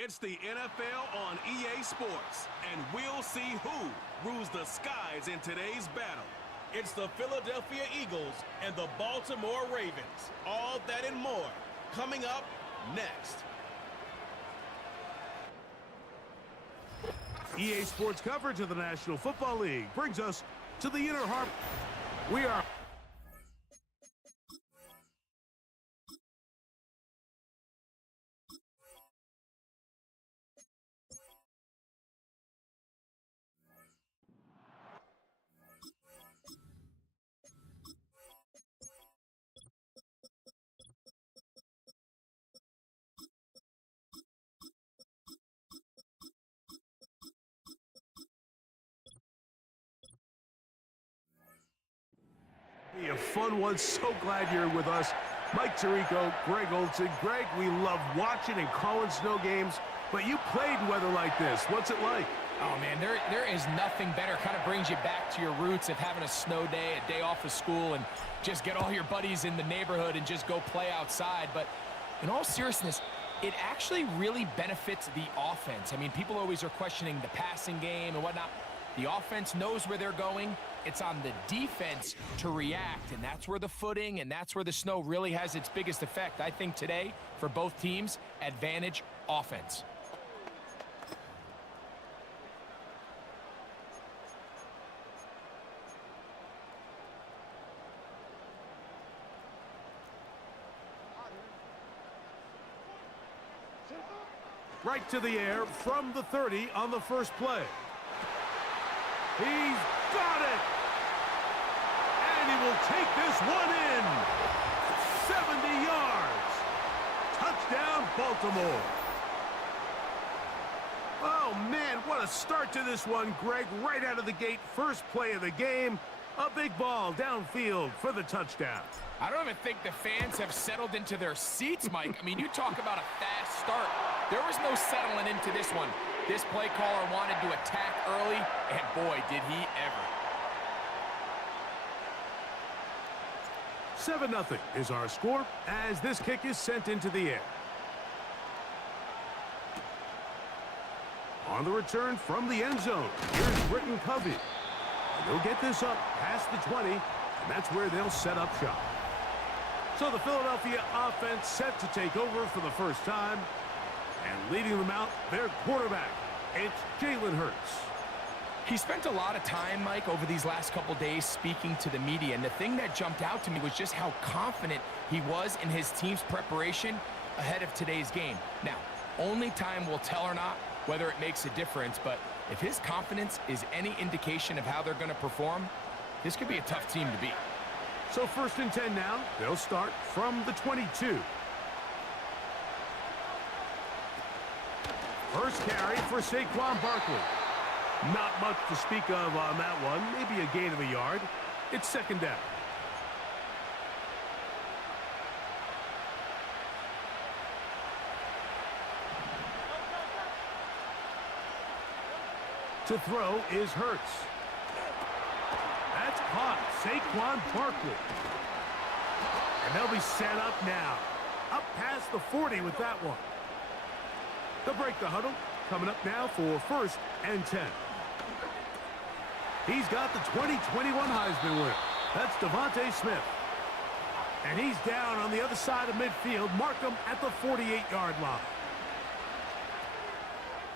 It's the NFL on EA Sports, and we'll see who rules the skies in today's battle. It's the Philadelphia Eagles and the Baltimore Ravens. All that and more coming up next. EA Sports coverage of the National Football League brings us to the Inner Harbor. We are... Be a fun one. So glad you're with us. Mike Tirico, Greg Olson. Greg, we love watching and calling snow games, but you played in weather like this. What's it like? Oh, man, there is nothing better. Kind of brings you back to your roots of having a snow day, a day off of school, and just get all your buddies in the neighborhood and just go play outside. But in all seriousness, it actually really benefits the offense. I mean, people always are questioning the passing game and whatnot. The offense knows where they're going. It's on the defense to react, and that's where the footing and that's where the snow really has its biggest effect. I think today, for both teams, advantage offense. Right to the air from the 30 on the first play. He's got it! And he will take this one in. 70 yards. Touchdown, Baltimore. Oh, man, what a start to this one, Greg. Right out of the gate, first play of the game. A big ball downfield for the touchdown. I don't even think the fans have settled into their seats, Mike. I mean, you talk about a fast start. There was no settling into this one. This play caller wanted to attack early, and boy, did he ever. 7-0 is our score as this kick is sent into the air. On the return from the end zone, here's Britton Covey. And they'll get this up past the 20, and that's where they'll set up shop. So the Philadelphia offense set to take over for the first time. And leading them out, their quarterback, it's Jalen Hurts. He spent a lot of time, Mike, over these last couple days speaking to the media, and the thing that jumped out to me was just how confident he was in his team's preparation ahead of today's game. Now, only time will tell or not whether it makes a difference, but if his confidence is any indication of how they're going to perform, this could be a tough team to beat. So 1st and 10 now. They'll start from the 22. First carry for Saquon Barkley. Not much to speak of on that one. Maybe a gain of a yard. It's second down. To throw is Hurts. That's caught. Saquon Barkley. And they'll be set up now. Up past the 40 with that one. They'll break the huddle. Coming up now for 1st and 10. He's got the 2021 Heisman winner. That's Devontae Smith. And he's down on the other side of midfield. Mark him at the 48-yard line.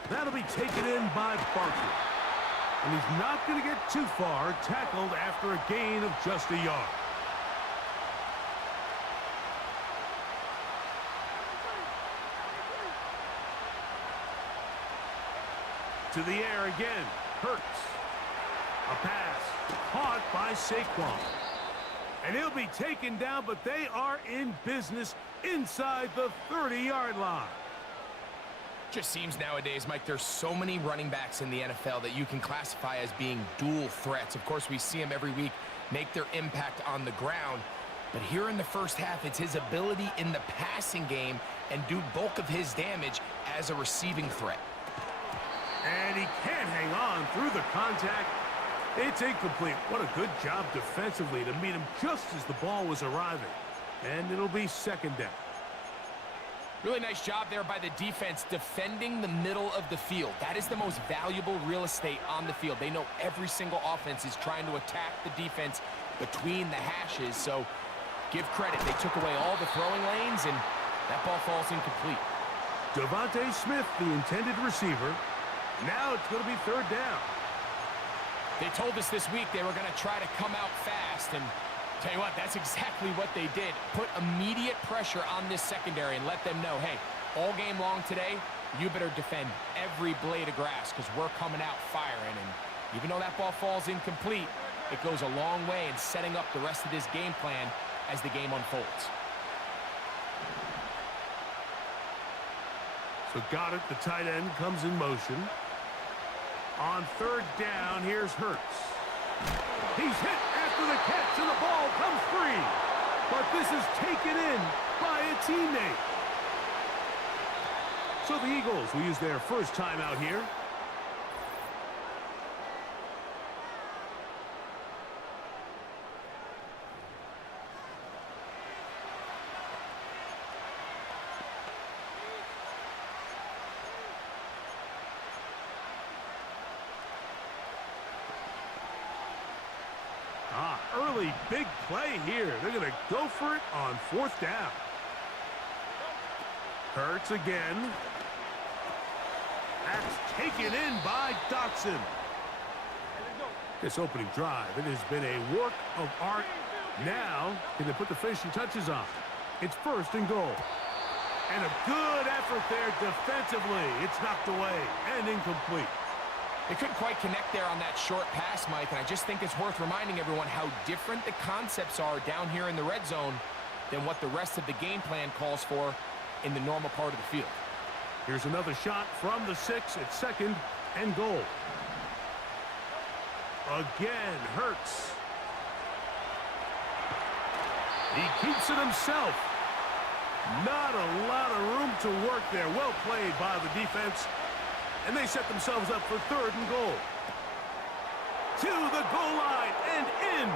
That'll be taken in by Barkley. And he's not going to get too far, tackled after a gain of just a yard. To the air again. Hurts. A pass. Caught by Saquon. And he'll be taken down, but they are in business inside the 30-yard line. Just seems nowadays, Mike, there's so many running backs in the NFL that you can classify as being dual threats. Of course, we see them every week make their impact on the ground. But here in the first half, it's his ability in the passing game and do bulk of his damage as a receiving threat. And he can't hang on through the contact. It's incomplete. What a good job defensively to meet him just as the ball was arriving. And it'll be second down. Really nice job there by the defense defending the middle of the field. That is the most valuable real estate on the field. They know every single offense is trying to attack the defense between the hashes, so give credit. They took away all the throwing lanes, and that ball falls incomplete. Devontae Smith, the intended receiver. Now it's going to be third down. They told us this week they were going to try to come out fast, and tell you what, that's exactly what they did. Put immediate pressure on this secondary and let them know, hey, all game long today, you better defend every blade of grass because we're coming out firing. And even though that ball falls incomplete, it goes a long way in setting up the rest of this game plan as the game unfolds. So got it, the tight end comes in motion. On third down, here's Hurts. He's hit after the catch, and the ball comes free. But this is taken in by a teammate. So the Eagles will use their first timeout here. Early big play here. They're going to go for it on fourth down. Hurts again. That's taken in by Dotson. This opening drive, it has been a work of art. Now, can they put the finishing touches on? It's first and goal. And a good effort there defensively. It's knocked away and incomplete. They couldn't quite connect there on that short pass, Mike, and I just think it's worth reminding everyone how different the concepts are down here in the red zone than what the rest of the game plan calls for in the normal part of the field. Here's another shot from the 6 at second and goal. Again, Hurts. He keeps it himself. Not a lot of room to work there. Well played by the defense. And they set themselves up for third and goal. To the goal line and in.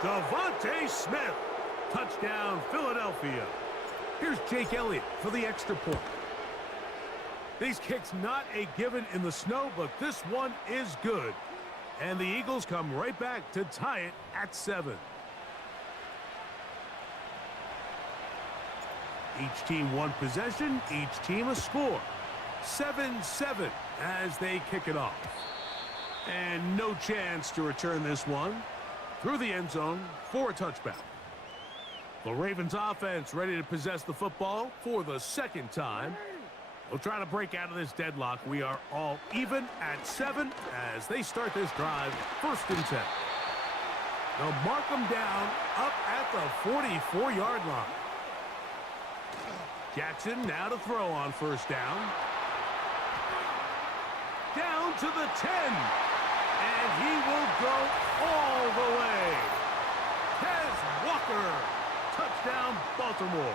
Devontae Smith. Touchdown, Philadelphia. Here's Jake Elliott for the extra point. These kicks not a given in the snow, but this one is good. And the Eagles come right back to tie it at 7. Each team one possession, each team a score. 7-7 as they kick it off. And no chance to return this one through the end zone for a touchback. The Ravens offense ready to possess the football for the second time. They'll try to break out of this deadlock. We are all even at 7 as they start this drive, first and 10. They'll mark them down up at the 44-yard line. Jackson now to throw on first down. Down to the 10. And he will go all the way. Tez Walker. Touchdown, Baltimore.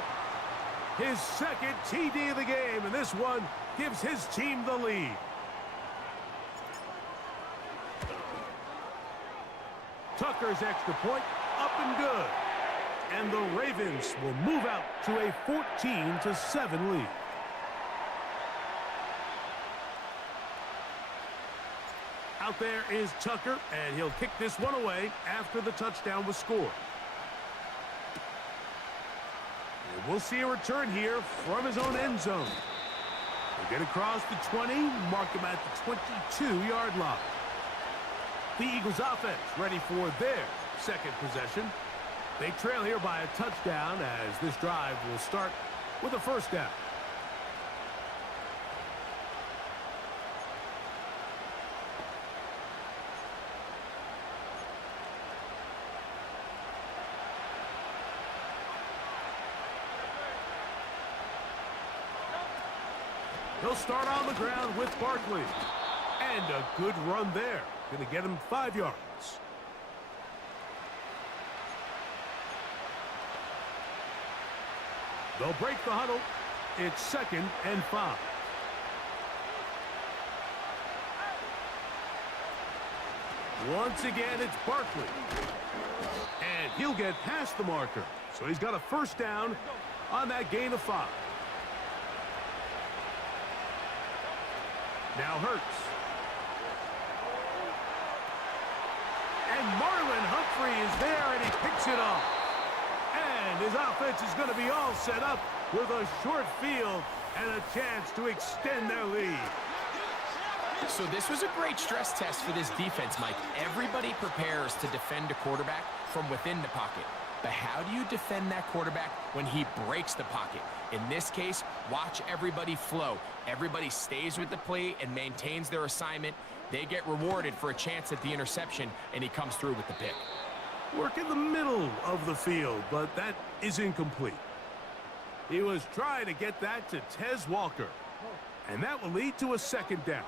His second TD of the game, and this one gives his team the lead. Tucker's extra point, up and good. And the Ravens will move out to a 14-7 lead. Out there is Tucker, and he'll kick this one away after the touchdown was scored. And we'll see a return here from his own end zone. He'll get across the 20, mark him at the 22-yard line. The Eagles offense ready for their second possession. They trail here by a touchdown as this drive will start with a first down. He'll start on the ground with Barkley. And a good run there. Going to get him 5 yards. They'll break the huddle. It's 2nd and 5. Once again, it's Barkley. And he'll get past the marker. So he's got a first down on that gain of 5. Now Hurts. And Marlon Humphrey is there, and he picks it off. And his offense is going to be all set up with a short field and a chance to extend their lead. So this was a great stress test for this defense, Mike. Everybody prepares to defend a quarterback from within the pocket. But how do you defend that quarterback when he breaks the pocket? In this case, watch everybody flow. Everybody stays with the play and maintains their assignment. They get rewarded for a chance at the interception, and he comes through with the pick. Work in the middle of the field, but that is incomplete. He was trying to get that to Tez Walker, and that will lead to a second down.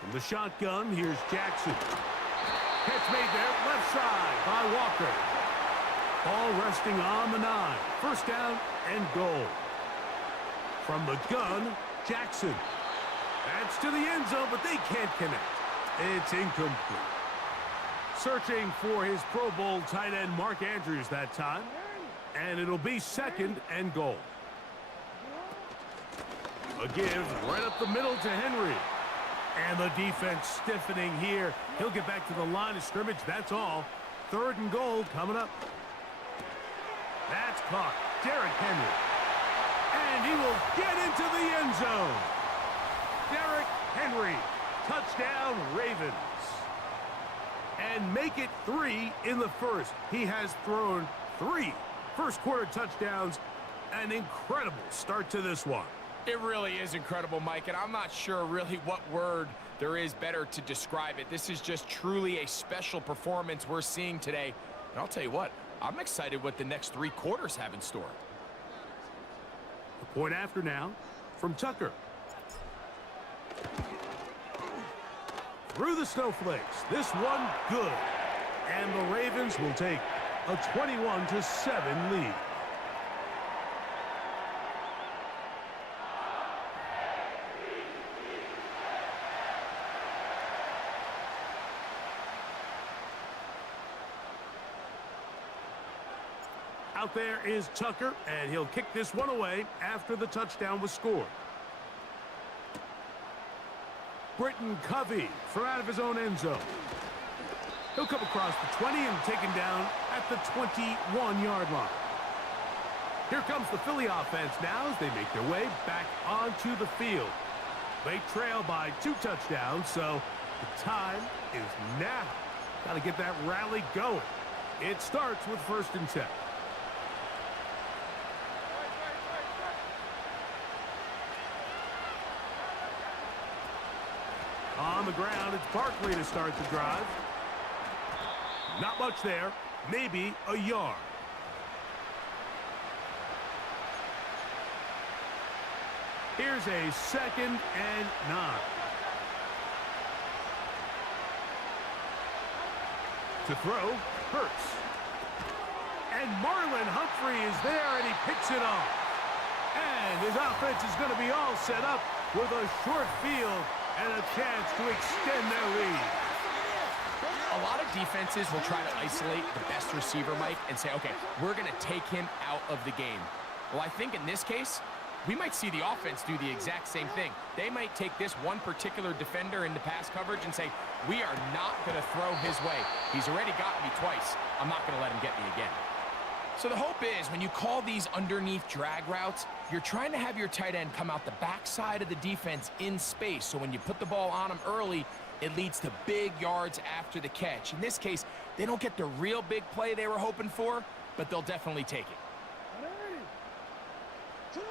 From the shotgun, here's Jackson. Catch made there, left side by Walker. Ball resting on the 9. First down and goal. From the gun, Jackson. That's to the end zone, but they can't connect. It's incomplete. Searching for his Pro Bowl tight end Mark Andrews that time. And it'll be second and goal. A give right up the middle to Henry. And the defense stiffening here. He'll get back to the line of scrimmage, that's all. Third and goal coming up. That's caught. Derrick Henry. And he will get into the end zone. Derrick Henry. Touchdown, Ravens. And make it 3 in the first. He has thrown 3 first-quarter touchdowns. An incredible start to this one. It really is incredible, Mike, and I'm not sure really what word there is better to describe it. This is just truly a special performance we're seeing today. And I'll tell you what, I'm excited what the next 3 quarters have in store. The point after now from Tucker. Through the snowflakes. This one good. And the Ravens will take a 21-7 lead. Out there is Tucker, and he'll kick this one away after the touchdown was scored. Britton Covey from out of his own end zone. He'll come across the 20 and taken down at the 21-yard line. Here comes the Philly offense now as they make their way back onto the field. They trail by 2 touchdowns, so the time is now. Got to get that rally going. It starts with 1st and 10. On the ground, it's Barkley to start the drive. Not much there, maybe a yard. Here's a 2nd and 9. To throw, Hurts. And Marlon Humphrey is there, and he picks it off. And his offense is going to be all set up with a short field and a chance to extend their lead. A lot of defenses will try to isolate the best receiver, Mike, and say, okay, we're going to take him out of the game. Well, I think in this case, we might see the offense do the exact same thing. They might take this one particular defender into pass coverage and say, we are not going to throw his way. He's already got me twice. I'm not going to let him get me again. So the hope is when you call these underneath drag routes, you're trying to have your tight end come out the backside of the defense in space. So when you put the ball on him early, it leads to big yards after the catch. In this case, they don't get the real big play they were hoping for, but they'll definitely take it.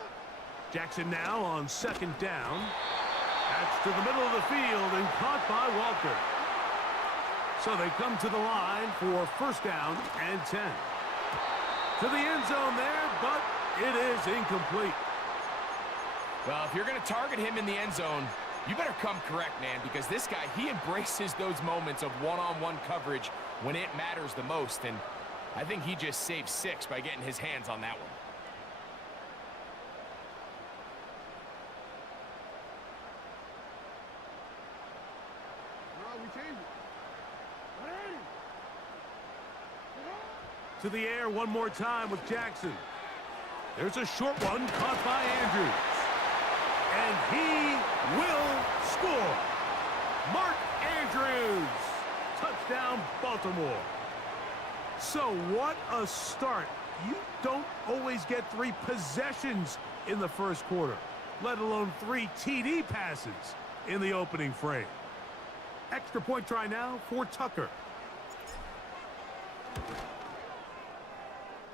Jackson now on 2nd down. That's to the middle of the field and caught by Walker. So they come to the line for 1st down and 10. To the end zone there, but it is incomplete. Well, if you're going to target him in the end zone, you better come correct, man, because this guy, he embraces those moments of one-on-one coverage when it matters the most, and I think he just saved 6 by getting his hands on that one. To the air one more time with Jackson. There's a short one caught by Andrews. And he will score. Mark Andrews. Touchdown, Baltimore. So what a start. You don't always get 3 possessions in the first quarter, let alone 3 TD passes in the opening frame. Extra point try now for Tucker.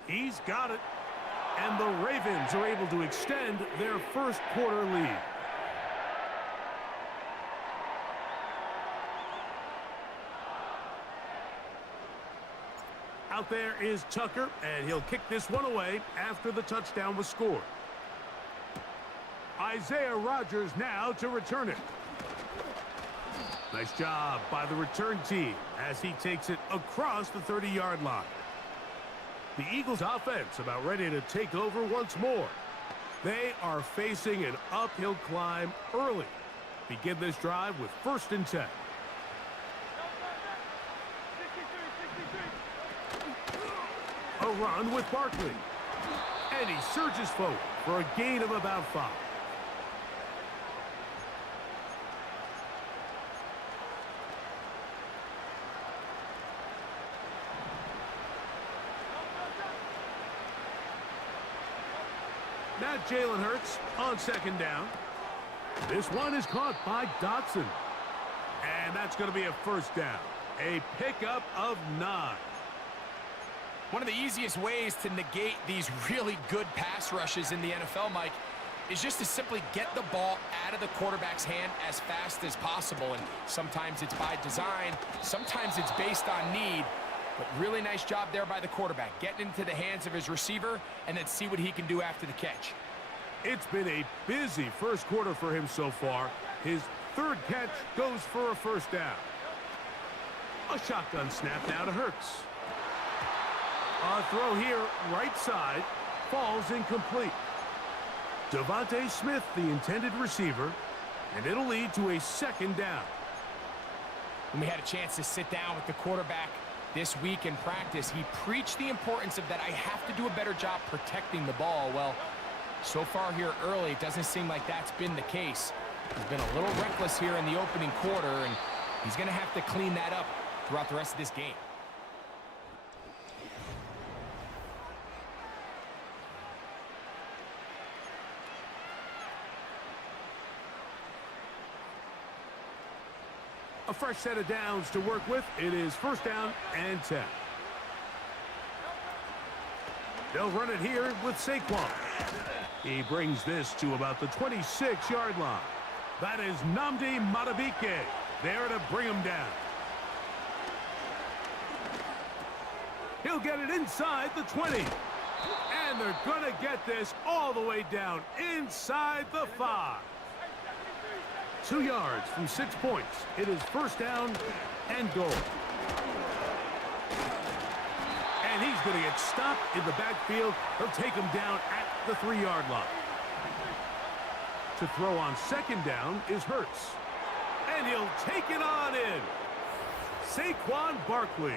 He's got it. And the Ravens are able to extend their first quarter lead. Out there is Tucker, and he'll kick this one away after the touchdown was scored. Isaiah Rodgers now to return it. Nice job by the return team as he takes it across the 30-yard line. The Eagles offense about ready to take over once more. They are facing an uphill climb early. Begin this drive with 1st and 10. A run with Barkley. And he surges forward for a gain of about 5. Now Jalen Hurts on 2nd down. This one is caught by Dotson. And that's going to be a 1st down. A pickup of 9. One of the easiest ways to negate these really good pass rushes in the NFL, Mike, is just to simply get the ball out of the quarterback's hand as fast as possible. And sometimes it's by design, sometimes it's based on need. But really nice job there by the quarterback, getting into the hands of his receiver and then see what he can do after the catch. It's been a busy first quarter for him so far. His 3rd catch goes for a 1st down. A shotgun snap now to Hurts. A throw here, right side, falls incomplete. Devontae Smith, the intended receiver, and it'll lead to a 2nd down. When we had a chance to sit down with the quarterback this week in practice, he preached the importance of that I have to do a better job protecting the ball. Well, so far here early, it doesn't seem like that's been the case. He's been a little reckless here in the opening quarter, and he's going to have to clean that up throughout the rest of this game. A fresh set of downs to work with. It is 1st down and 10. They'll run it here with Saquon. He brings this to about the 26-yard line. That is Nnamdi Madubuike there to bring him down. He'll get it inside the 20. And they're going to get this all the way down inside the 5. 2 yards from 6 points. It is 1st down and goal. And he's going to get stopped in the backfield. He'll take him down at the 3-yard line. To throw on 2nd down is Hurts. And he'll take it on in. Saquon Barkley.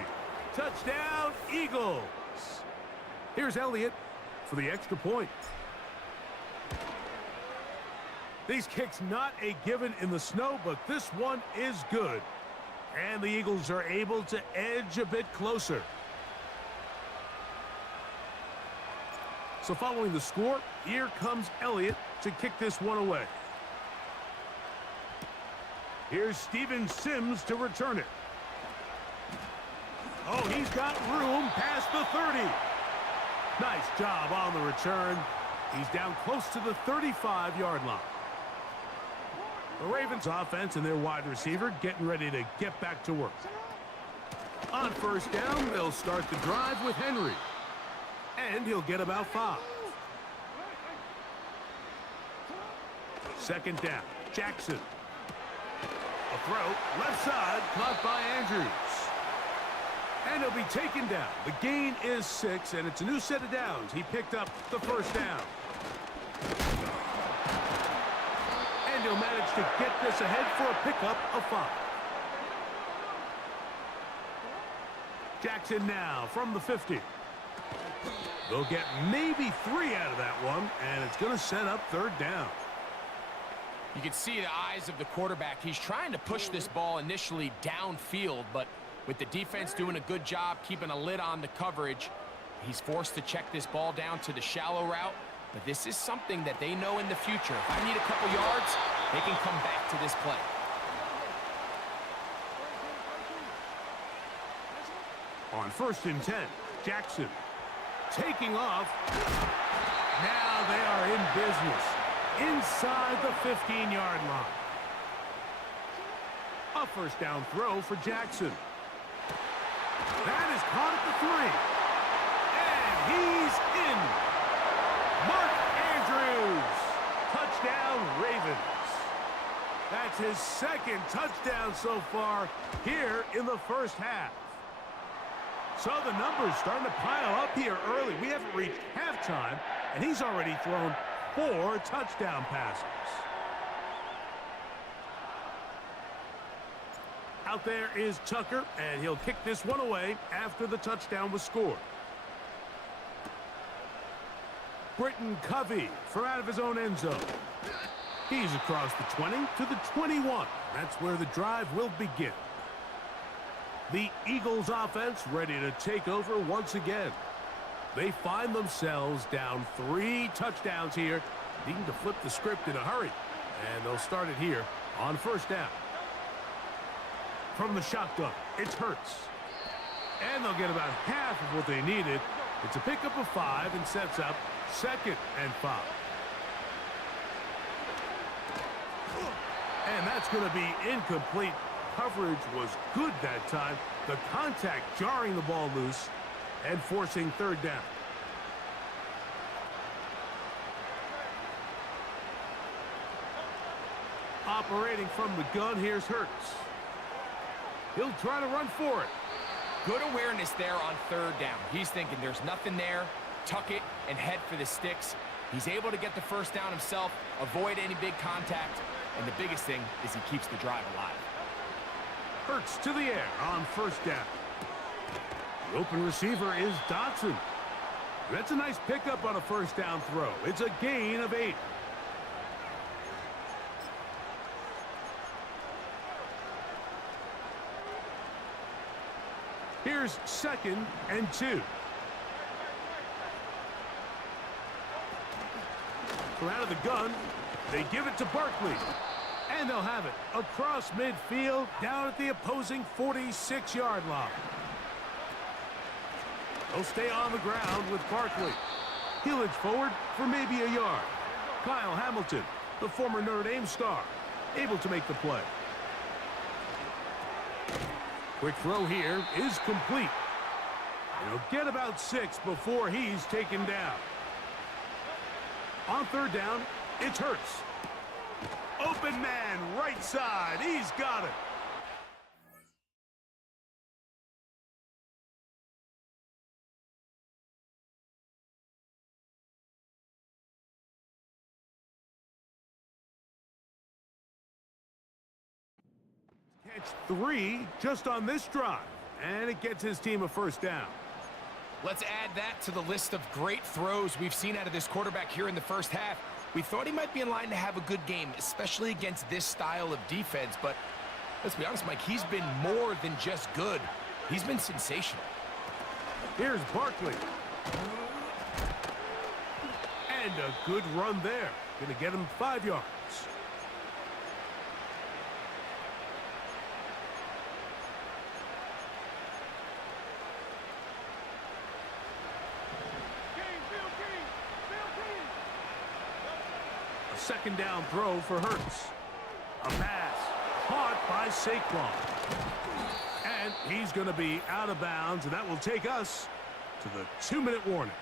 Touchdown, Eagles. Here's Elliott for the extra point. These kicks not a given in the snow, but this one is good. And the Eagles are able to edge a bit closer. So following the score, here comes Elliott to kick this one away. Here's Steven Sims to return it. Oh, he's got room past the 30. Nice job on the return. He's down close to the 35-yard line. The Ravens offense and their wide receiver getting ready to get back to work. On 1st down, they'll start the drive with Henry. And he'll get about 5. 2nd down, Jackson. A throw, left side, caught by Andrews. And he'll be taken down. The gain is 6, and it's a new set of downs. He picked up the 1st down. And he'll manage to get this ahead for a pickup of 5. Jackson now from the 50. They'll get maybe 3 out of that one, and it's going to set up third down. You can see the eyes of the quarterback. He's trying to push this ball initially downfield, but with the defense doing a good job keeping a lid on the coverage, he's forced to check this ball down to the shallow route. But this is something that they know in the future. If I need a couple yards, they can come back to this play. On 1st and 10, Jackson taking off. Now they are in business inside the 15-yard line. A first down throw for Jackson. That is caught at the 3. And he's in. Mark Andrews. Touchdown, Ravens. That's his 2nd touchdown so far here in the first half. So the numbers starting to pile up here early. We haven't reached halftime, and he's already thrown 4 touchdown passes. Out there is Tucker, and he'll kick this one away after the touchdown was scored. Britton Covey from out of his own end zone. He's across the 20 to the 21. That's where the drive will begin. The Eagles offense ready to take over once again. They find themselves down 3 touchdowns here, needing to flip the script in a hurry. And they'll start it here on 1st down. From the shotgun, it's Hurts. And they'll get about half of what they needed. It's a pickup of 5 and sets up 2nd and 5. And that's going to be incomplete. Coverage was good that time. The contact jarring the ball loose and forcing 3rd down. Operating from the gun, here's Hurts. He'll try to run for it. Good awareness there on 3rd down. He's thinking there's nothing there, tuck it, and head for the sticks. He's able to get the first down himself, avoid any big contact, and the biggest thing is he keeps the drive alive. Hurts to the air on 1st down. The open receiver is Dotson. That's a nice pickup on a 1st down throw. It's a gain of 8. Here's 2nd and 2. From out of the gun, they give it to Barkley. And they'll have it across midfield down at the opposing 46-yard line. They'll stay on the ground with Barkley. He'll edge forward for maybe a yard. Kyle Hamilton, the former Notre Dame star, able to make the play. Quick throw here is complete. He'll get about 6 before he's taken down. On 3rd down, it's Hurts. Open man, right side. He's got it. Catch 3 just on this drive, and it gets his team a 1st down. Let's add that to the list of great throws we've seen out of this quarterback here in the first half. We thought he might be in line to have a good game, especially against this style of defense. But let's be honest, Mike, he's been more than just good. He's been sensational. Here's Barkley. And a good run there. Going to get him 5 yards. A 2nd down throw for Hurts. A pass caught by Saquon. And he's going to be out of bounds, and that will take us to the 2-minute warning.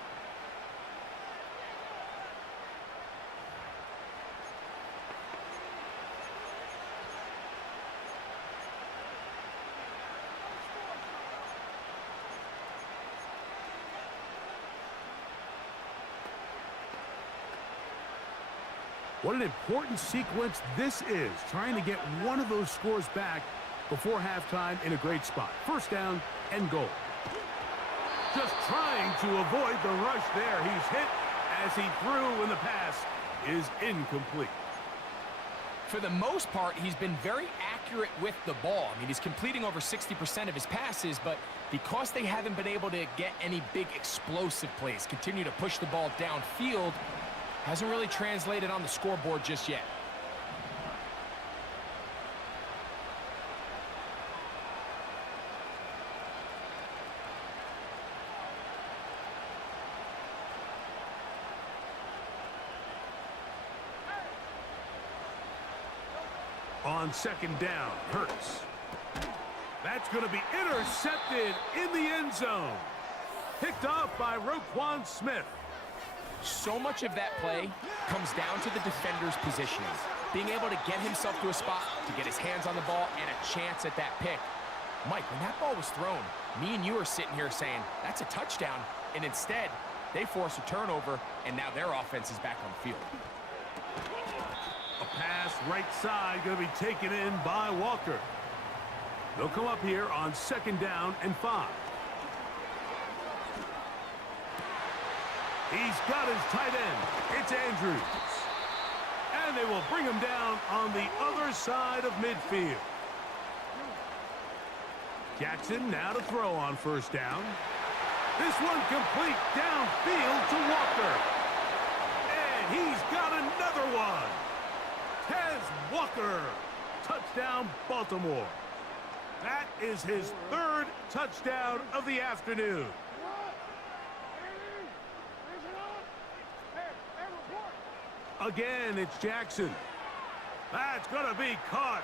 What an important sequence this is, trying to get one of those scores back before halftime in a great spot. 1st down and goal. Just trying to avoid the rush there. He's hit as he threw, and the pass is incomplete. For the most part, he's been very accurate with the ball. I mean, he's completing over 60% of his passes, but because they haven't been able to get any big explosive plays, continue to push the ball downfield, hasn't really translated on the scoreboard just yet. On second down, Hurts. That's going to be intercepted in the end zone. Picked off by Roquan Smith. So much of that play comes down to the defender's positioning. Being able to get himself to a spot, to get his hands on the ball, and a chance at that pick. Mike, when that ball was thrown, me and you are sitting here saying, that's a touchdown. And instead, they force a turnover, and now their offense is back on the field. A pass right side going to be taken in by Walker. They'll come up here on second down and 5. He's got his tight end. It's Andrews. And they will bring him down on the other side of midfield. Jackson now to throw on first down. This one complete downfield to Walker. And he's got another one. Tez Walker. Touchdown, Baltimore. That is his 3rd touchdown of the afternoon. Again, it's Jackson. That's going to be caught.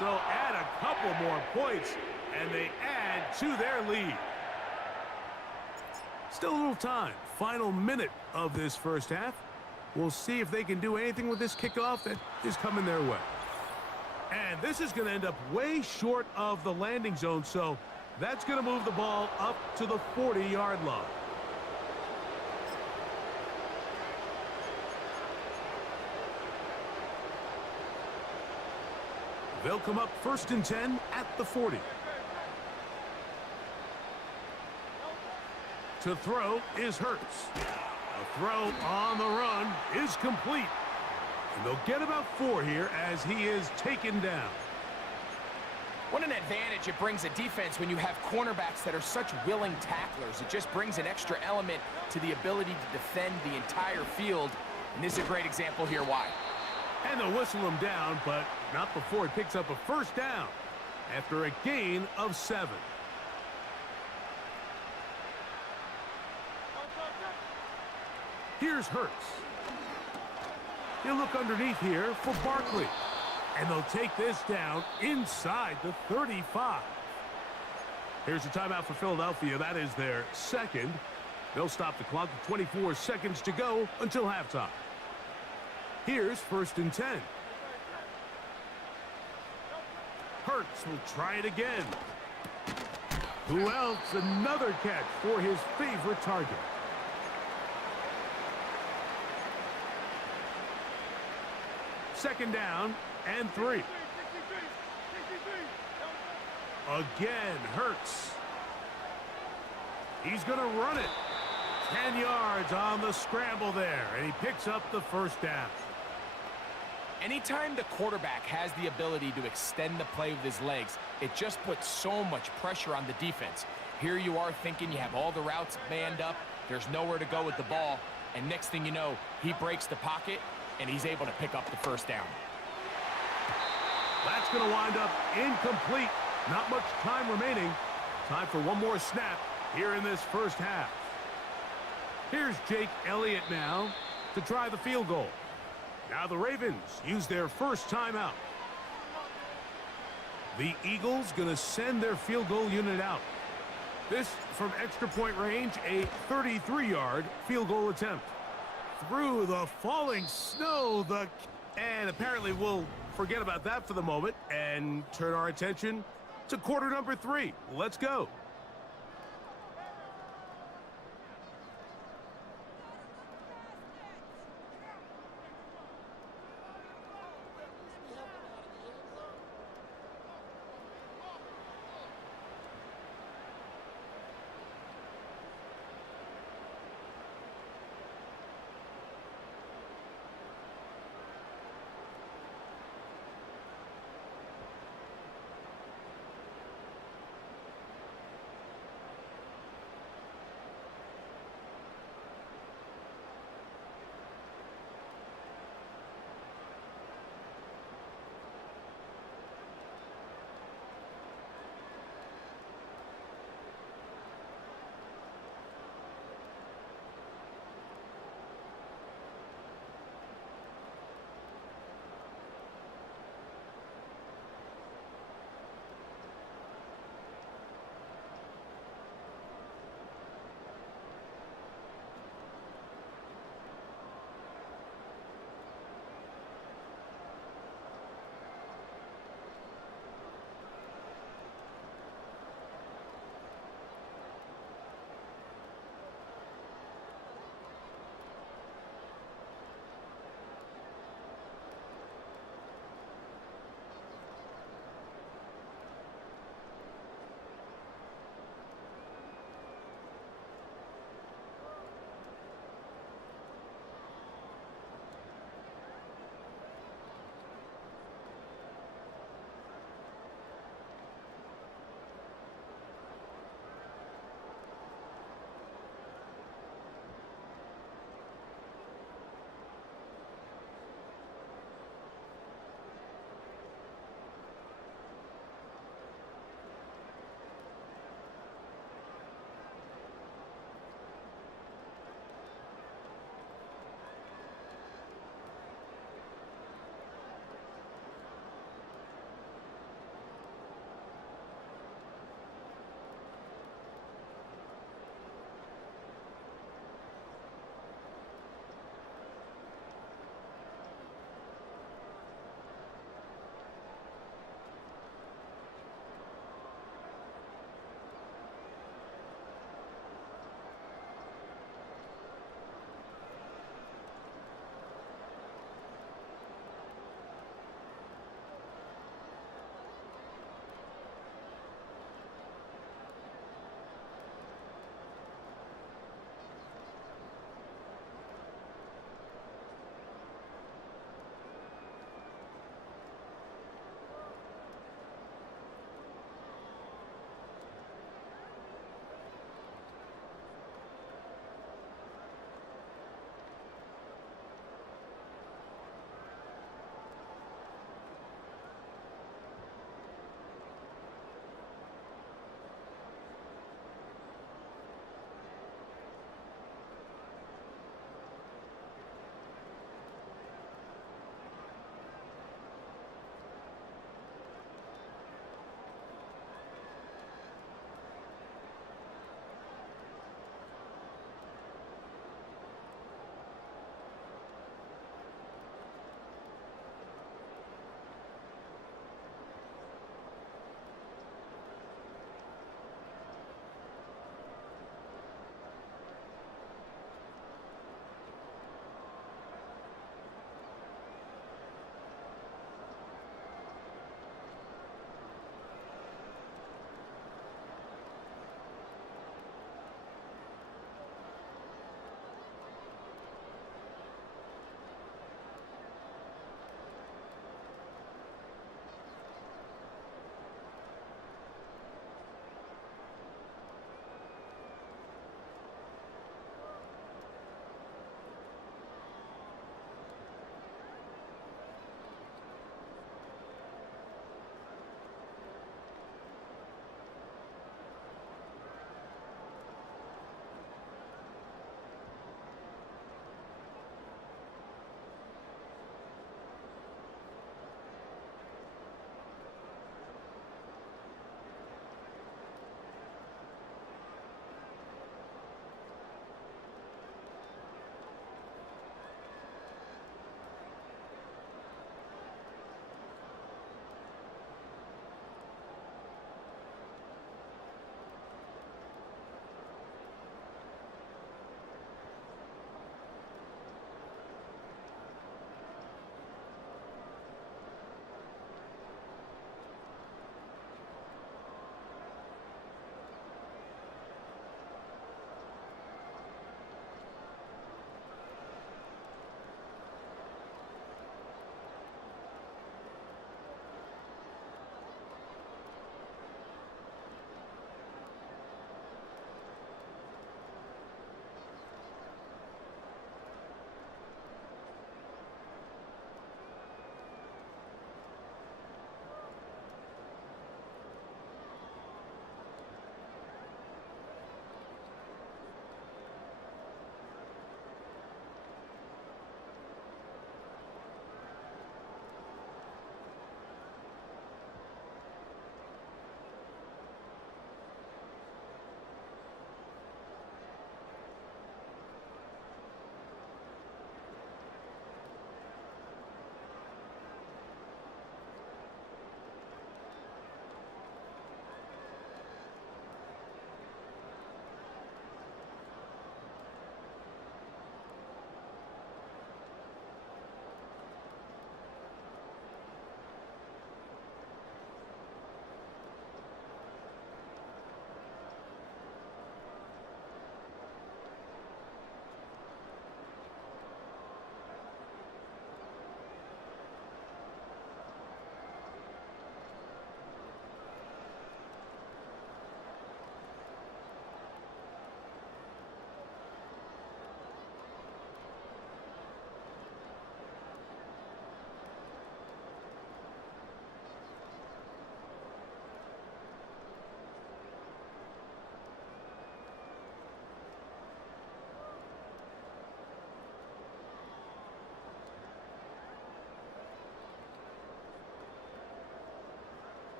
So add a couple more points, and they add to their lead. Still a little time. Final minute of this first half. We'll see if they can do anything with this kickoff that is coming their way. And this is going to end up way short of the landing zone, so that's going to move the ball up to the 40-yard line. They'll come up 1st and 10 at the 40. To throw is Hurts. A throw on the run is complete. And they'll get about 4 here as he is taken down. What an advantage it brings a defense when you have cornerbacks that are such willing tacklers. It just brings an extra element to the ability to defend the entire field. And this is a great example here why. And they'll whistle him down, but not before he picks up a first down after a gain of 7. Here's Hurts. He'll look underneath here for Barkley. And they'll take this down inside the 35. Here's a timeout for Philadelphia. That is their 2nd. They'll stop the clock with 24 seconds to go until halftime. Here's 1st and 10. Hurts will try it again. Who else? Another catch for his favorite target. Second down and 3. Again, Hurts. He's going to run it. 10 yards on the scramble there, and he picks up the first down. Anytime the quarterback has the ability to extend the play with his legs, it just puts so much pressure on the defense. Here you are thinking you have all the routes manned up, there's nowhere to go with the ball, and next thing you know, he breaks the pocket, and he's able to pick up the first down. That's going to wind up incomplete. Not much time remaining. Time for one more snap here in this first half. Here's Jake Elliott now to try the field goal. Now the Ravens use their first timeout. The Eagles going to send their field goal unit out. This from extra point range, a 33-yard field goal attempt. Through the falling snow, and apparently we'll forget about that for the moment and turn our attention to quarter number 3. Let's go.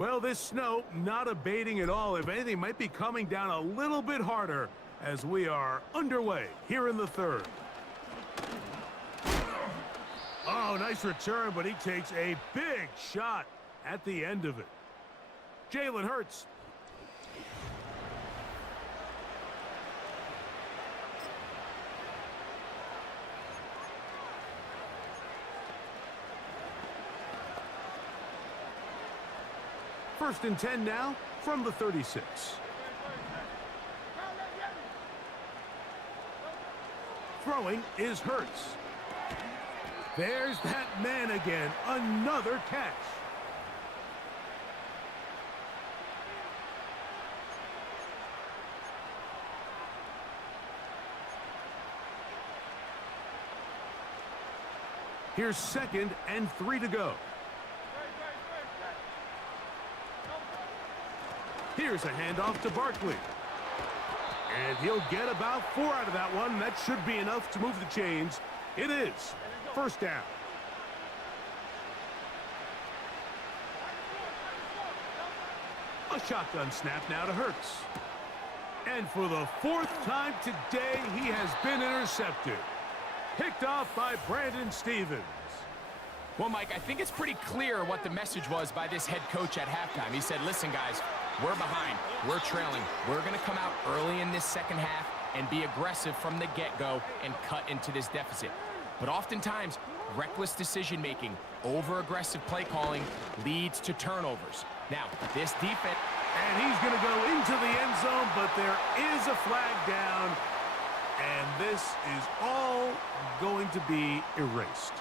Well, this snow not abating at all. If anything, might be coming down a little bit harder as we are underway here in the third. Oh, nice return, but he takes a big shot at the end of it. Jalen Hurts. First and 10 now from the 36. Throwing is Hurts. There's that man again. Another catch. Here's 2nd and 3 to go. Here's a handoff to Barkley. And he'll get about 4 out of that one. That should be enough to move the chains. It is. First down. A shotgun snap now to Hurts. And for the 4th time today, he has been intercepted. Picked off by Brandon Stevens. Well, Mike, I think it's pretty clear what the message was by this head coach at halftime. He said, listen, guys, we're behind. We're trailing. We're going to come out early in this second half and be aggressive from the get-go and cut into this deficit. But oftentimes, reckless decision-making, over-aggressive play calling leads to turnovers. Now, this defense... And he's going to go into the end zone, but there is a flag down. And this is all going to be erased.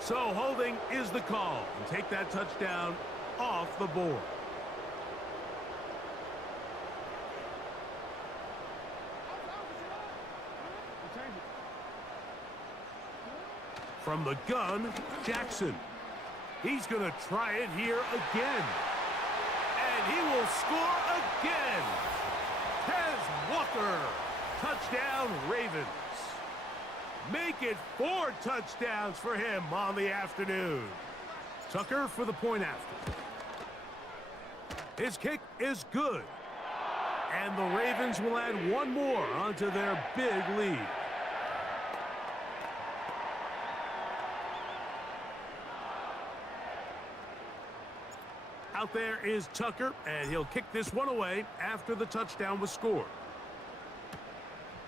So holding is the call. And take that touchdown off the board. From the gun, Jackson. He's going to try it here again. And he will score again. Tez Walker. Touchdown, Ravens. Make it 4 touchdowns for him on the afternoon. Tucker for the point after. His kick is good. And the Ravens will add 1 more onto their big lead. Out there is Tucker, and he'll kick this one away after the touchdown was scored.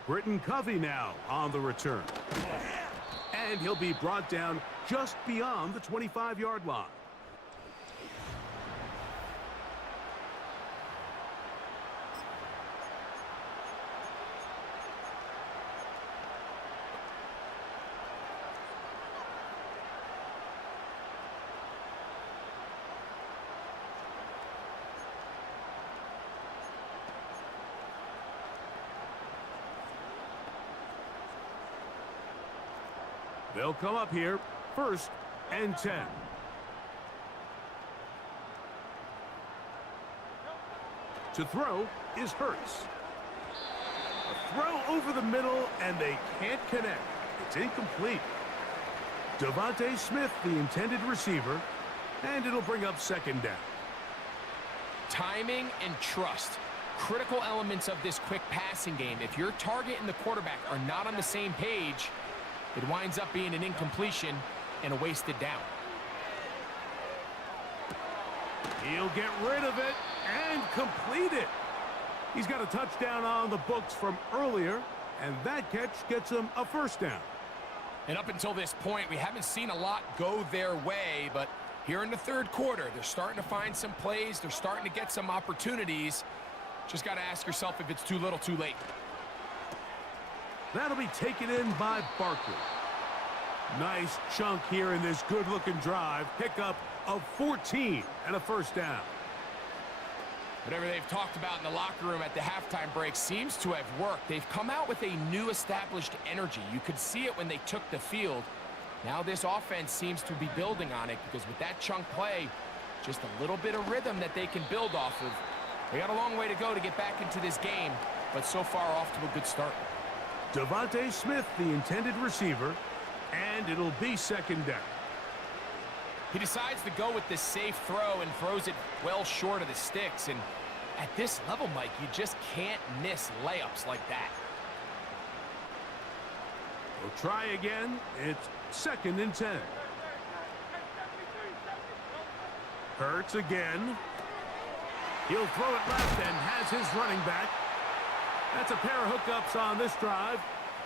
Britton Covey now on the return. And he'll be brought down just beyond the 25-yard line. They'll come up here, 1st and 10. To throw is Hurts. A throw over the middle, and they can't connect. It's incomplete. Devontae Smith, the intended receiver, and it'll bring up 2nd down. Timing and trust. Critical elements of this quick passing game. If your target and the quarterback are not on the same page, it winds up being an incompletion and a wasted down. He'll get rid of it and complete it. He's got a touchdown on the books from earlier, and that catch gets him a 1st down. And up until this point, we haven't seen a lot go their way, but here in the 3rd quarter, they're starting to find some plays. They're starting to get some opportunities. Just got to ask yourself if it's too little, too late. That'll be taken in by Barkley. Nice chunk here in this good-looking drive. Pickup of 14 and a 1st down. Whatever they've talked about in the locker room at the halftime break seems to have worked. They've come out with a new established energy. You could see it when they took the field. Now this offense seems to be building on it because with that chunk play, just a little bit of rhythm that they can build off of. They got a long way to go to get back into this game, but so far off to a good start. Devontae Smith, the intended receiver, and it'll be second down. He decides to go with this safe throw and throws it well short of the sticks. And at this level, Mike, you just can't miss layups like that. We'll try again. It's second and 10. Hurts again. He'll throw it left and has his running back. That's a pair of hookups on this drive.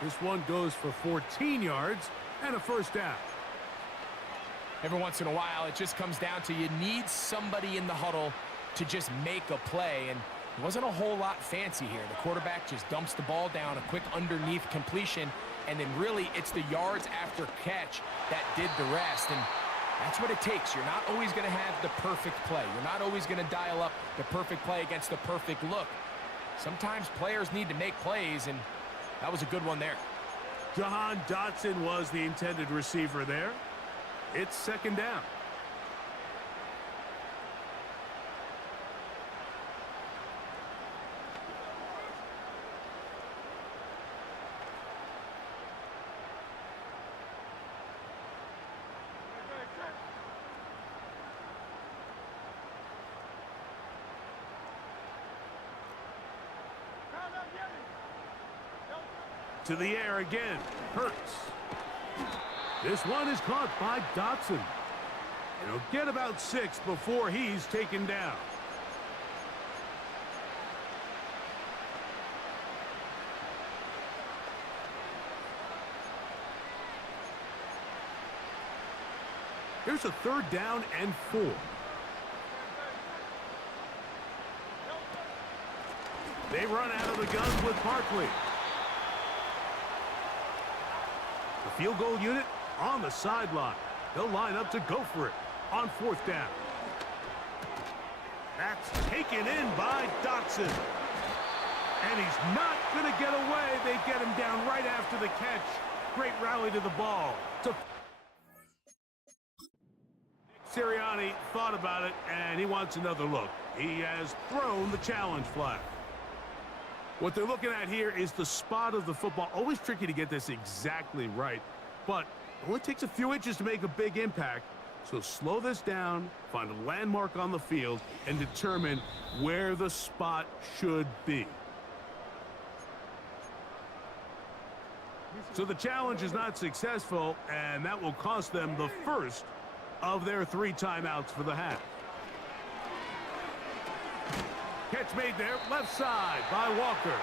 This one goes for 14 yards and a first down. Every once in a while, it just comes down to you need somebody in the huddle to just make a play. And it wasn't a whole lot fancy here. The quarterback just dumps the ball down, a quick underneath completion, and then really it's the yards after catch that did the rest. And that's what it takes. You're not always going to have the perfect play. You're not always going to dial up the perfect play against the perfect look. Sometimes players need to make plays, and that was a good one there. Jahan Dotson was the intended receiver there. It's second down. To the air again. Hurts. This one is caught by Dotson. And he'll get about 6 before he's taken down. Here's a third down and 4. They run out of the gun with Barkley. The field goal unit on the sideline. They'll line up to go for it on 4th down. That's taken in by Dotson. And he's not going to get away. They get him down right after the catch. Great rally to the ball. Sirianni thought about it, and he wants another look. He has thrown the challenge flag. What they're looking at here is the spot of the football. Always tricky to get this exactly right, but it only takes a few inches to make a big impact. So slow this down, find a landmark on the field, and determine where the spot should be. So the challenge is not successful, and that will cost them the first of their 3 timeouts for the half. Catch made there, left side by Walker.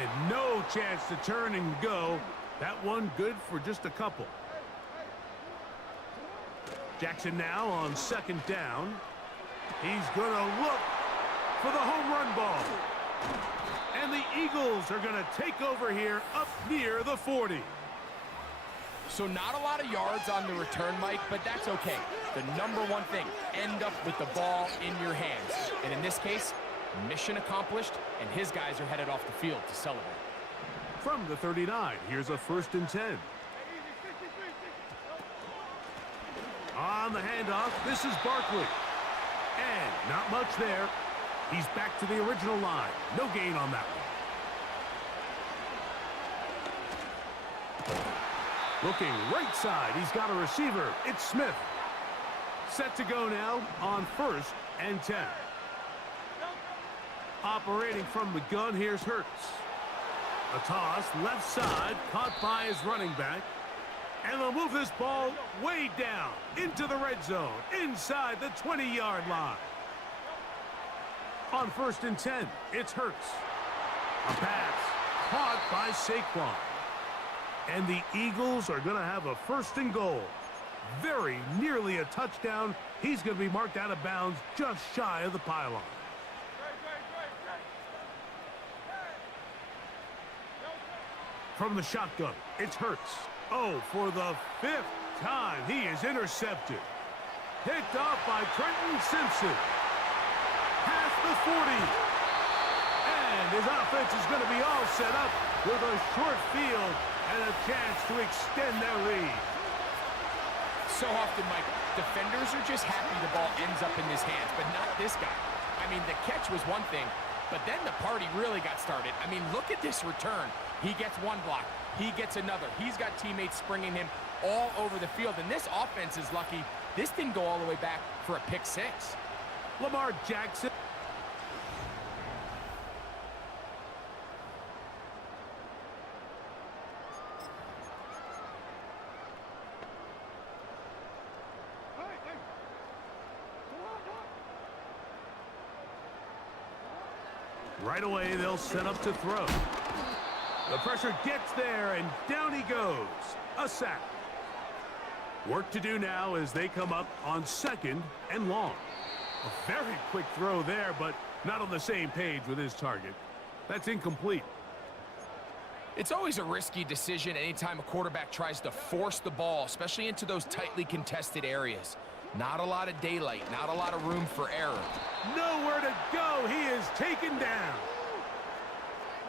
And no chance to turn and go. That one good for just a couple. Jackson now on 2nd down. He's going to look for the home run ball. And the Eagles are going to take over here up near the 40. So not a lot of yards on the return, Mike, but that's okay. The number one thing, end up with the ball in your hands. And in this case, mission accomplished, and his guys are headed off the field to celebrate. From the 39, here's a 1st and 10. On the handoff, this is Barkley. And not much there. He's back to the original line. No gain on that one. Looking right side, he's got a receiver. It's Smith. Set to go now on 1st and 10. Operating from the gun, here's Hurts. A toss, left side, caught by his running back. And they'll move this ball way down into the red zone, inside the 20-yard line. On 1st and 10, it's Hurts. A pass, caught by Saquon. And the Eagles are going to have a 1st and goal. Very nearly a touchdown. He's going to be marked out of bounds just shy of the pylon. From the shotgun, it's Hurts. Oh, for the 5th time, he is intercepted. Picked off by Trenton Simpson. Past the 40. And his offense is going to be all set up with a short field and a chance to extend their lead. So often, Mike, defenders are just happy the ball ends up in his hands, but not this guy. I mean, the catch was one thing, But then the party really got started. I mean, look at this return. He gets one block. He gets another. He's got teammates springing him all over the field. And this offense is lucky. This didn't go all the way back for a pick six. Lamar Jackson. Right away, they'll set up to throw. The pressure gets there, and down he goes. A sack. Work to do now as they come up on 2nd and long. A very quick throw there, but not on the same page with his target. That's incomplete. It's always a risky decision anytime a quarterback tries to force the ball, especially into those tightly contested areas. Not a lot of daylight, not a lot of room for error. Nowhere to go. He is taken down.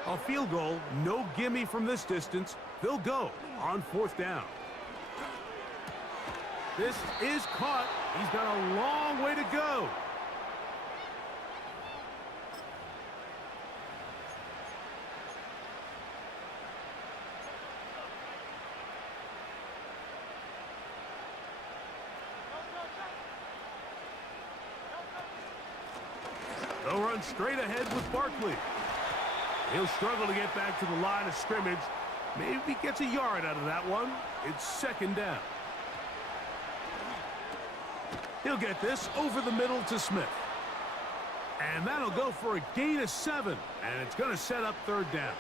A field goal, no gimme from this distance. They'll go on 4th down. This is caught. He's got a long way to go. They'll run straight ahead with Barkley. He'll struggle to get back to the line of scrimmage. Maybe he gets a yard out of that one. It's 2nd down. He'll get this over the middle to Smith. And that'll go for a gain of 7. And it's going to set up 3rd down.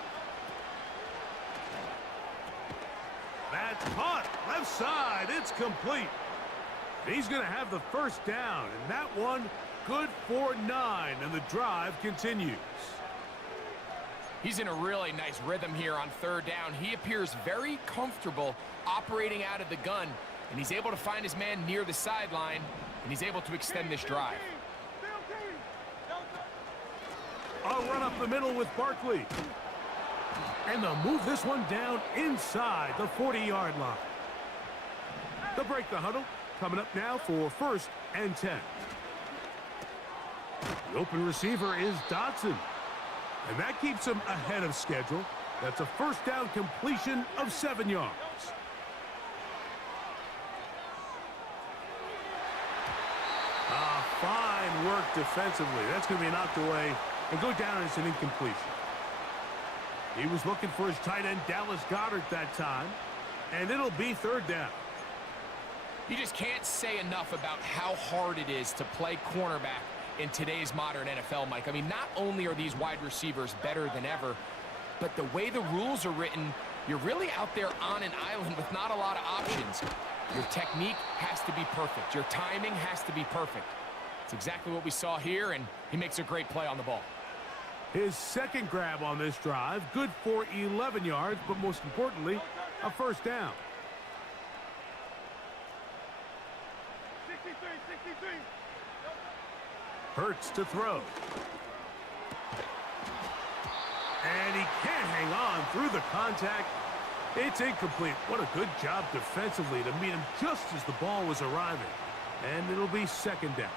That's caught. Left side. It's complete. He's going to have the 1st down. And that one good for 9. And the drive continues. He's in a really nice rhythm here on 3rd down. He appears very comfortable operating out of the gun, and he's able to find his man near the sideline, and he's able to extend this drive. I'll run up the middle with Barkley. And they'll move this one down inside the 40-yard line. They'll break the huddle. Coming up now for 1st and 10. The open receiver is Dotson. And that keeps him ahead of schedule. That's a 1st down completion of 7 yards. Fine work defensively. That's going to be knocked away and go down as an incompletion. He was looking for his tight end, Dallas Goedert, that time. And it'll be 3rd down. You just can't say enough about how hard it is to play cornerback in today's modern NFL, Mike. I mean, not only are these wide receivers better than ever, but the way the rules are written, you're really out there on an island with not a lot of options. Your technique has to be perfect. Your timing has to be perfect. It's exactly what we saw here, and he makes a great play on the ball. His 2nd grab on this drive, good for 11 yards, but most importantly, a 1st down. 63. Hurts to throw. And he can't hang on through the contact. It's incomplete. What a good job defensively to meet him just as the ball was arriving. And it'll be 2nd down.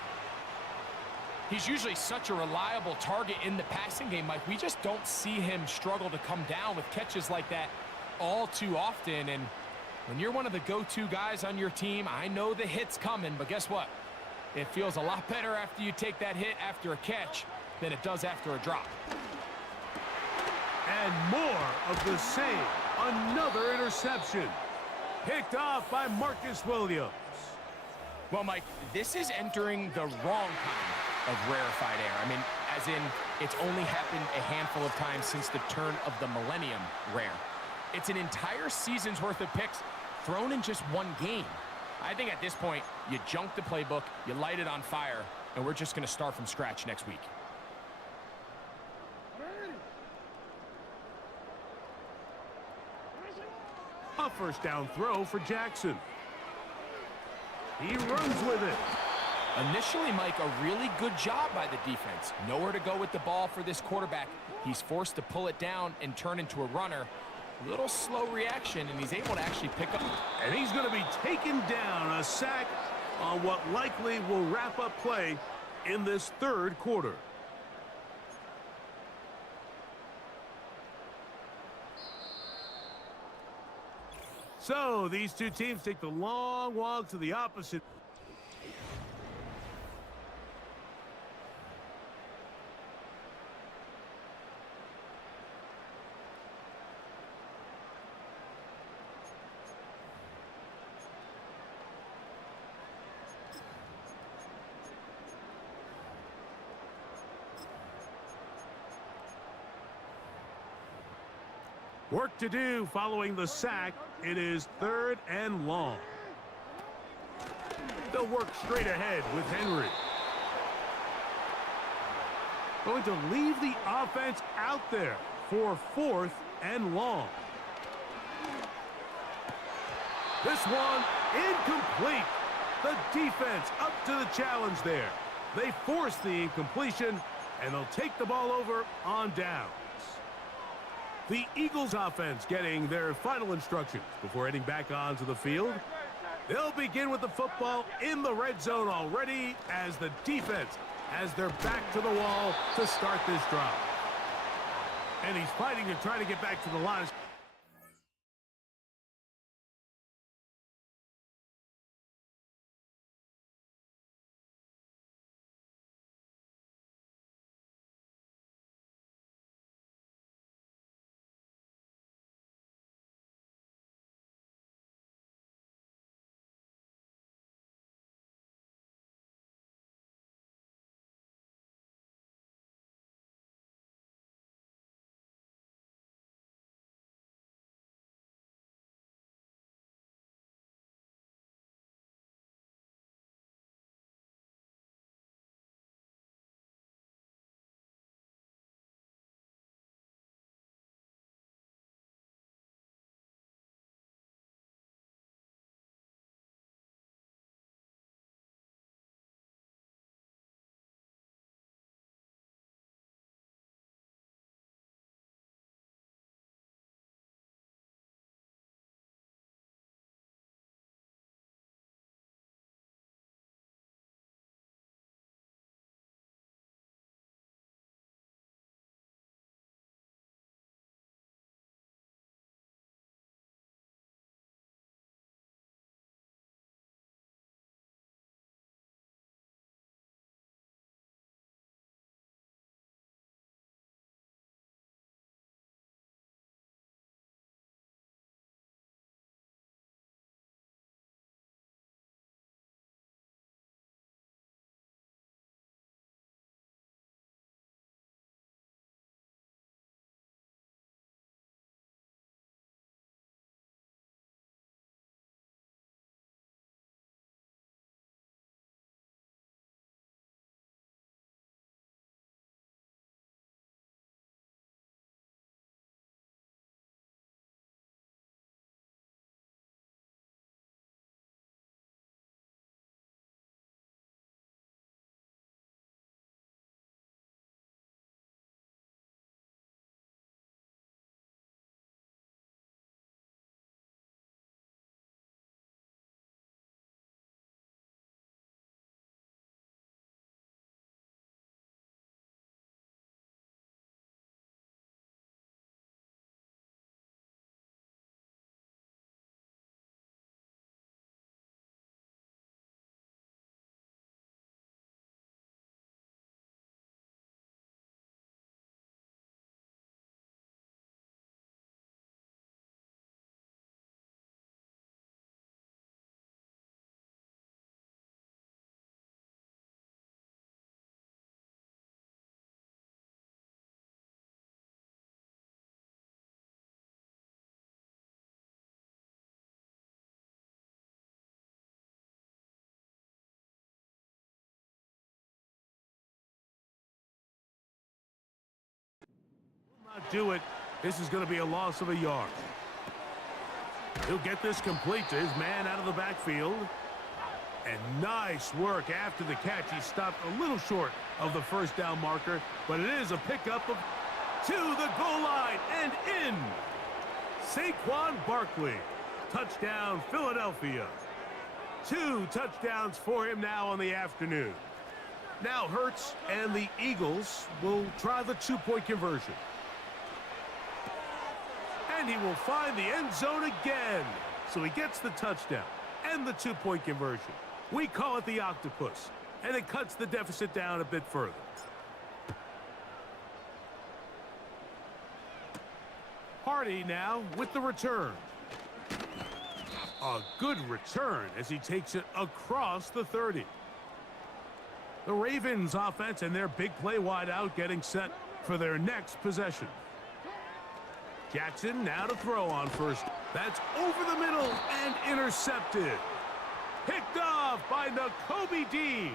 He's usually such a reliable target in the passing game, Mike. We just don't see him struggle to come down with catches like that all too often. And when you're one of the go-to guys on your team, I know the hit's coming, but guess what? It feels a lot better after you take that hit after a catch than it does after a drop. And more of the same. Another interception. Picked off by Marcus Williams. Well, Mike, this is entering the wrong kind of rarefied air. I mean, as in, it's only happened a handful of times since the turn of the millennium rare. It's an entire season's worth of picks thrown in just one game. I think at this point, you junk the playbook, you light it on fire, and we're just going to start from scratch next week. A 1st down throw for Jackson. He runs with it. Initially, Mike, a really good job by the defense. Nowhere to go with the ball for this quarterback. He's forced to pull it down and turn into a runner. Little slow reaction, and he's able to actually pick up. And he's going to be taken down. A sack on what likely will wrap up play in this 3rd quarter. So these two teams take the long walk to the opposite. Work to do following the sack. It is 3rd and long. They'll work straight ahead with Henry. Going to leave the offense out there for 4th and long. This one incomplete. The defense up to the challenge there. They force the incompletion, and they'll take the ball over on downs. The Eagles offense getting their final instructions before heading back onto the field. They'll begin with the football in the red zone already as the defense has their back to the wall to start this drive. And he's fighting to try to get back to the line. Do it. This is going to be a loss of a yard. He'll get this complete to his man out of the backfield. And nice work after the catch. He stopped a little short of the first down marker, but it is a pickup of to the goal line and in. Saquon Barkley. Touchdown, Philadelphia. 2 touchdowns for him now on the afternoon. Now Hurts and the Eagles will try the 2-point conversion. And he will find the end zone again. So he gets the touchdown and the two-point conversion. We call it the octopus, and it cuts the deficit down a bit further. Hardy now with the return. A good return as he takes it across the 30. The Ravens offense and their big play wide out getting set for their next possession. Jackson now to throw on first. That's over the middle and intercepted. Picked off by Nakobe Dean.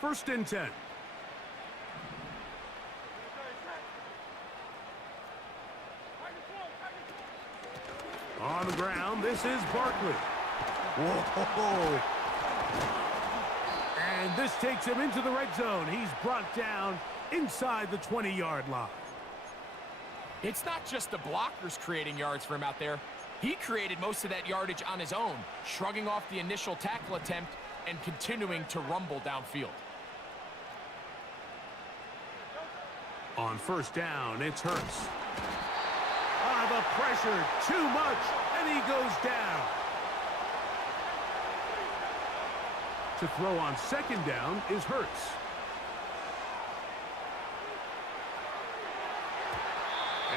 First and 10. On the ground, this is Barkley. Whoa! And this takes him into the red zone. He's brought down inside the 20-yard line. It's not just the blockers creating yards for him out there. He created most of that yardage on his own, shrugging off the initial tackle attempt and continuing to rumble downfield. On first down, it's Hurts. The pressure, too much, and he goes down. To throw on second down is Hurts.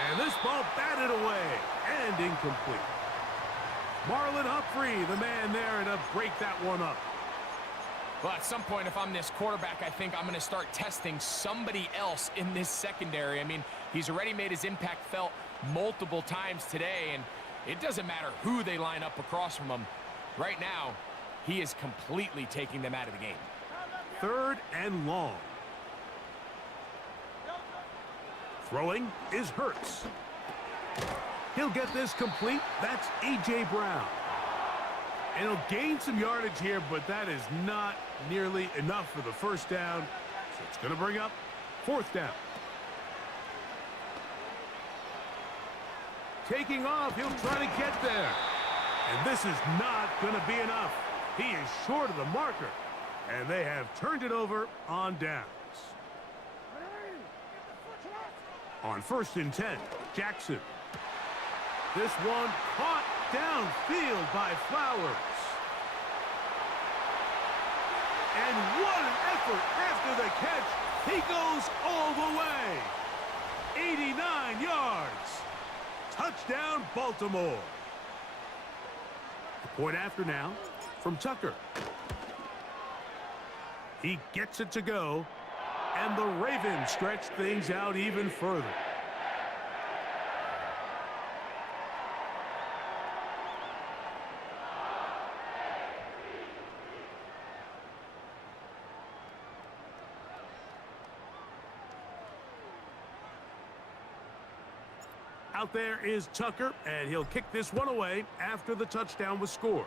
And this ball batted away and incomplete. Marlon Humphrey, the man there to break that one up. Well, at some point, if I'm this quarterback, I think I'm going to start testing somebody else in this secondary. I mean, he's already made his impact felt multiple times today, and it doesn't matter who they line up across from him. Right now, he is completely taking them out of the game. Third and long. Throwing is Hurts. He'll get this complete. That's A.J. Brown. And he'll gain some yardage here, but that is not nearly enough for the first down. So it's going to bring up fourth down. Taking off, he'll try to get there. And this is not going to be enough. He is short of the marker. And they have turned it over on downs. On first and 10, Jackson. This one caught downfield by Flowers. And what an effort after the catch. He goes all the way. 89 yards. Touchdown, Baltimore. The point after now from Tucker. He gets it to go. And the Ravens stretch things out even further. Out there is Tucker, and he'll kick this one away after the touchdown was scored.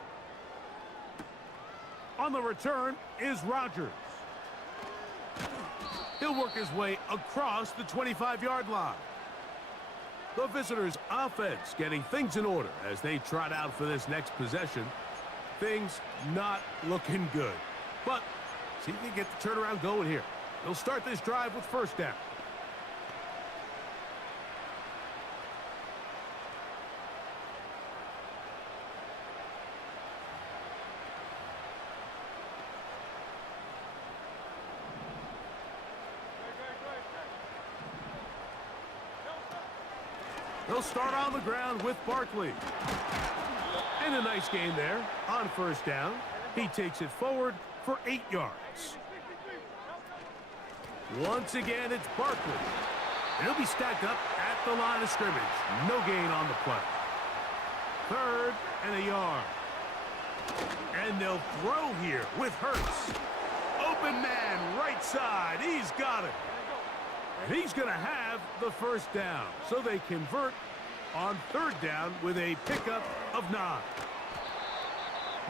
On the return is Rodgers. He'll work his way across the 25-yard line. The visitors' offense getting things in order as they trot out for this next possession. Things not looking good. But see if they get the turnaround going here. They'll start this drive with first down. They'll start on the ground with Barkley. And a nice gain there on first down. He takes it forward for 8 yards. Once again, it's Barkley. And he'll be stacked up at the line of scrimmage. No gain on the play. Third and a yard. And they'll throw here with Hurts. Open man, right side. He's got it. And he's going to have the first down. So they convert on third down with a pickup of 9.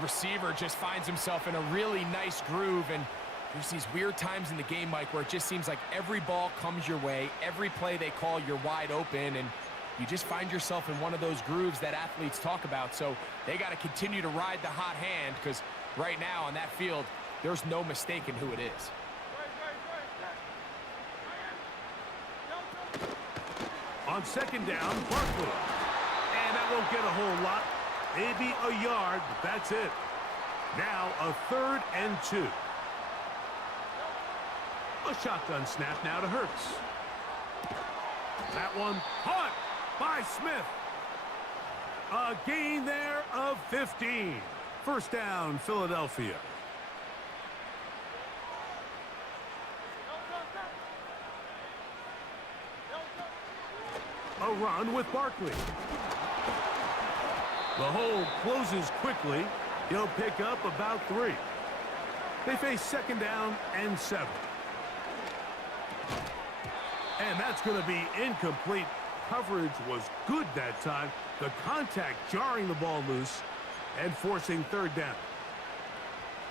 Receiver just finds himself in a really nice groove, and there's these weird times in the game, Mike, where it just seems like every ball comes your way, every play they call, you're wide open, and you just find yourself in one of those grooves that athletes talk about. So they got to continue to ride the hot hand, because right now on that field, there's no mistaking who it is. On second down, Barkley. And that won't get a whole lot. Maybe a yard, but that's it. Now a 3rd and 2. A shotgun snap now to Hurts. That one caught by Smith. A gain there of 15. First down, Philadelphia. A run with Barkley. The hole closes quickly. He'll pick up about 3. They face second down and 7. And that's going to be incomplete. Coverage was good that time. The contact jarring the ball loose and forcing 3rd down.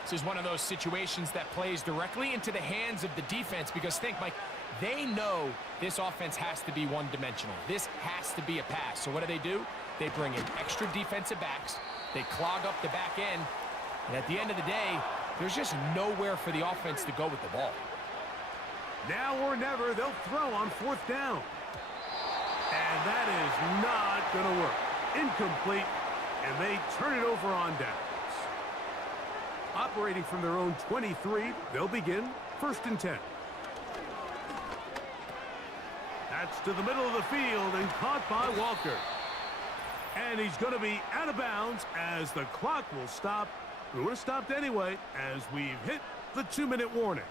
This is one of those situations that plays directly into the hands of the defense, because think, Mike, they know this offense has to be one-dimensional. This has to be a pass. So what do? They bring in extra defensive backs. They clog up the back end. And at the end of the day, there's just nowhere for the offense to go with the ball. Now or never, they'll throw on 4th down. And that is not going to work. Incomplete, and they turn it over on downs. Operating from their own 23, they'll begin 1st and 10. That's to the middle of the field and caught by Walker. And he's going to be out of bounds as the clock will stop. It would have stopped anyway as we've hit the 2-minute warning.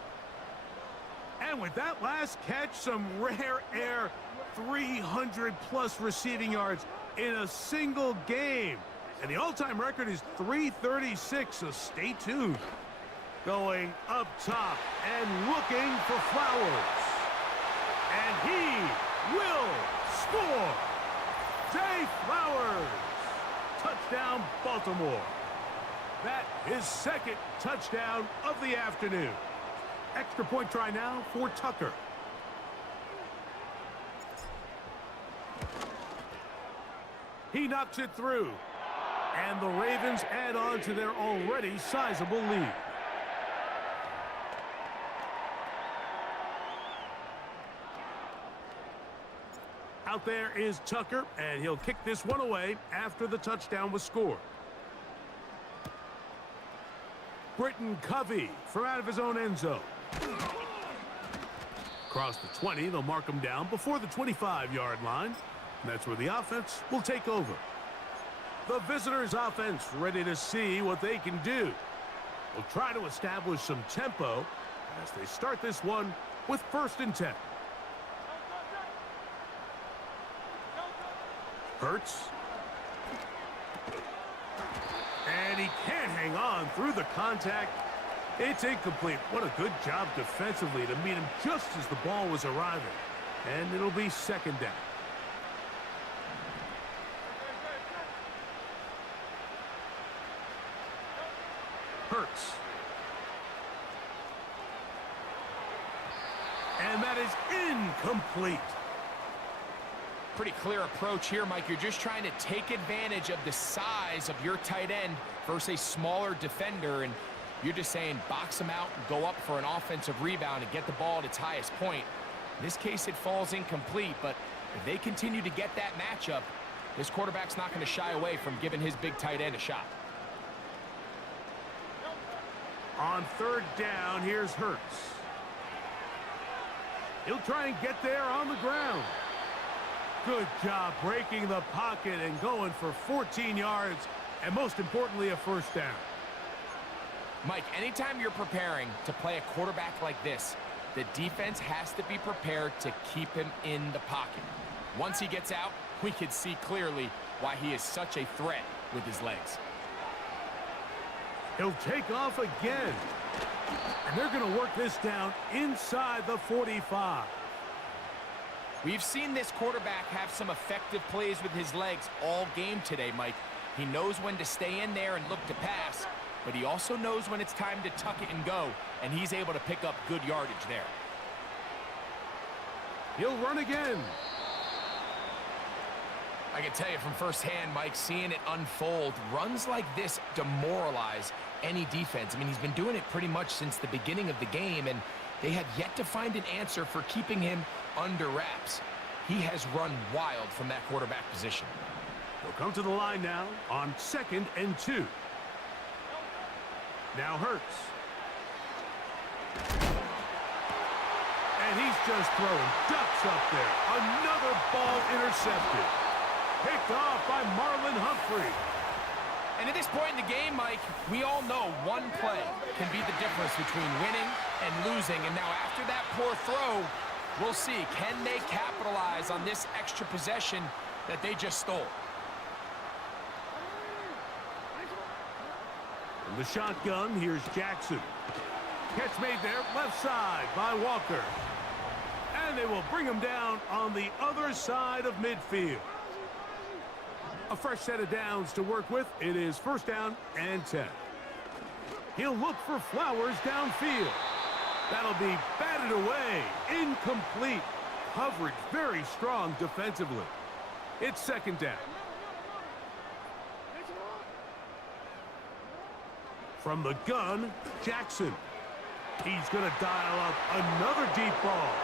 And with that last catch, some rare air, 300-plus receiving yards in a single game. And the all-time record is 336, so stay tuned. Going up top and looking for Flowers. And he will score. Zay Flowers. Touchdown, Baltimore. That is 2nd touchdown of the afternoon. Extra point try now for Tucker. He knocks it through. And the Ravens add on to their already sizable lead. Out there is Tucker, and he'll kick this one away after the touchdown was scored. Britton Covey from out of his own end zone. Across the 20, they'll mark him down before the 25-yard line. And that's where the offense will take over. The visitors' offense ready to see what they can do. They'll try to establish some tempo as they start this one with 1st and 10. Hurts. And he can't hang on through the contact. It's incomplete. What a good job defensively to meet him just as the ball was arriving. And it'll be 2nd down. Hurts. And that is incomplete. Pretty clear approach here, Mike. You're just trying to take advantage of the size of your tight end versus a smaller defender, and you're just saying box him out and go up for an offensive rebound and get the ball at its highest point. In this case, it falls incomplete, but if they continue to get that matchup, this quarterback's not going to shy away from giving his big tight end a shot. On 3rd down, here's Hurts. He'll try and get there on the ground. Good job breaking the pocket and going for 14 yards, and most importantly, a 1st down. Mike, anytime you're preparing to play a quarterback like this, the defense has to be prepared to keep him in the pocket. Once he gets out, we can see clearly why he is such a threat with his legs. He'll take off again. And they're going to work this down inside the 45. We've seen this quarterback have some effective plays with his legs all game today, Mike. He knows when to stay in there and look to pass, but he also knows when it's time to tuck it and go, and he's able to pick up good yardage there. He'll run again. I can tell you from firsthand, Mike, seeing it unfold, runs like this demoralize any defense. I mean, he's been doing it pretty much since the beginning of the game, and they have yet to find an answer for keeping him under wraps. He has run wild from that quarterback position. They'll come to the line now on 2nd and 2. Now Hurts. And he's just throwing ducks up there. Another ball intercepted. Picked off by Marlon Humphrey. And at this point in the game, Mike, we all know one play can be the difference between winning and losing. And now after that poor throw, we'll see, can they capitalize on this extra possession that they just stole? From the shotgun, here's Jackson. Catch made there, left side by Walker. And they will bring him down on the other side of midfield. A fresh set of downs to work with. It is 1st down and 10. He'll look for Flowers downfield. That'll be batted away. Incomplete. Coverage very strong defensively. It's 2nd down. From the gun, Jackson. He's going to dial up another deep ball.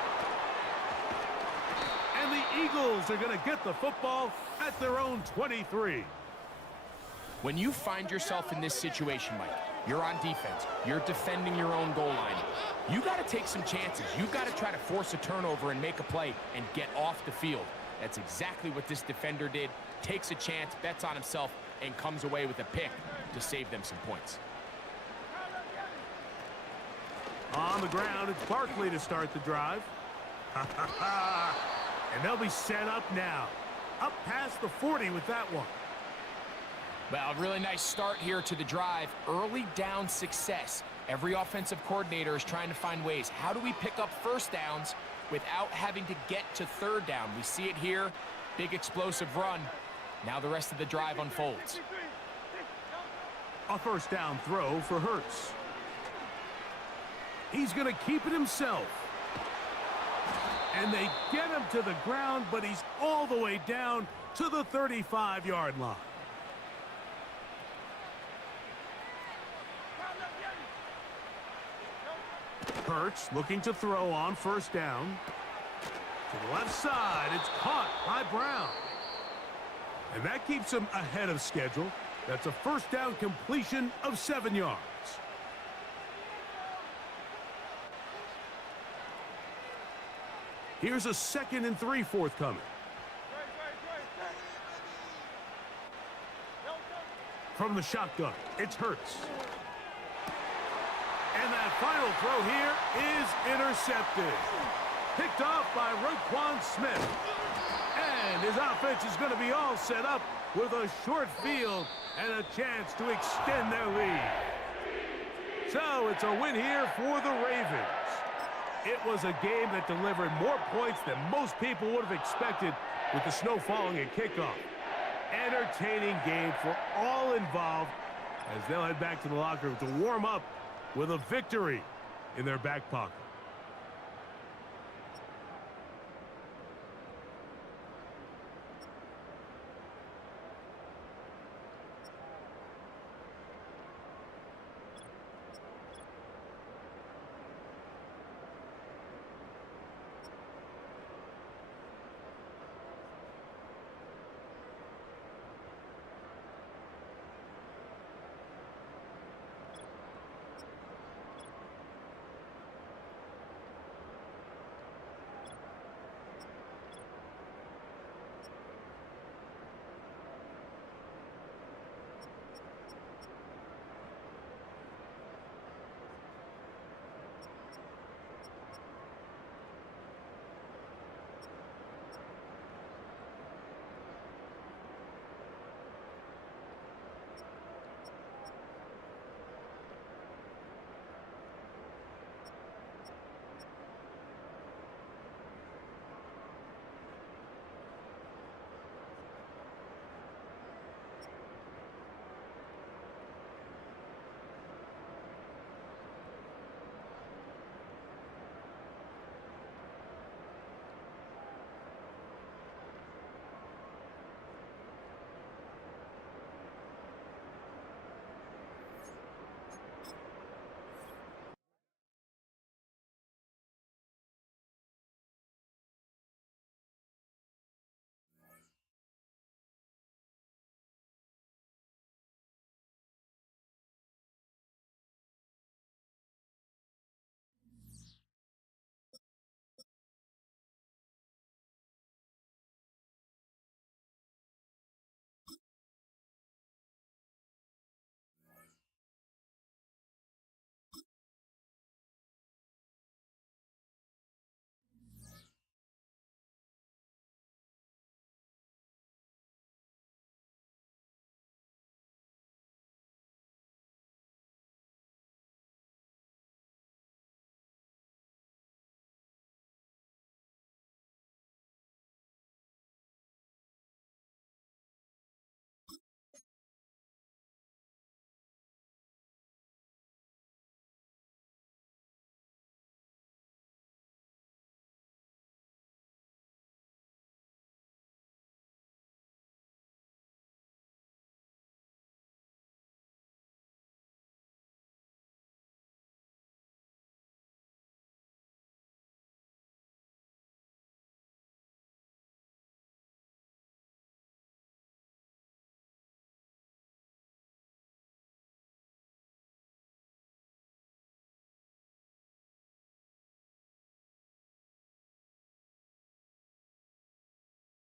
And the Eagles are going to get the football at their own 23. When you find yourself in this situation, Mike, you're on defense, you're defending your own goal line, you got to take some chances. You got to try to force a turnover and make a play and get off the field. That's exactly what this defender did. Takes a chance, bets on himself, and comes away with a pick to save them some points. On the ground, it's Barkley to start the drive. And they'll be set up now. Up past the 40 with that one. Well, a really nice start here to the drive. Early down success. Every offensive coordinator is trying to find ways. How do we pick up 1st downs without having to get to 3rd down? We see it here. Big explosive run. Now the rest of the drive unfolds. A 1st down throw for Hurts. He's going to keep it himself. And they get him to the ground, but he's all the way down to the 35-yard line. Hurts looking to throw on 1st down. To the left side, it's caught by Brown. And that keeps him ahead of schedule. That's a 1st down completion of 7 yards. Here's a 2nd and 3 forthcoming. From the shotgun, it's Hurts. And that final throw here is intercepted. Picked off by Roquan Smith. And his offense is going to be all set up with a short field and a chance to extend their lead. So it's a win here for the Ravens. It was a game that delivered more points than most people would have expected with the snow falling at kickoff. Entertaining game for all involved as they'll head back to the locker room to warm up with a victory in their back pocket.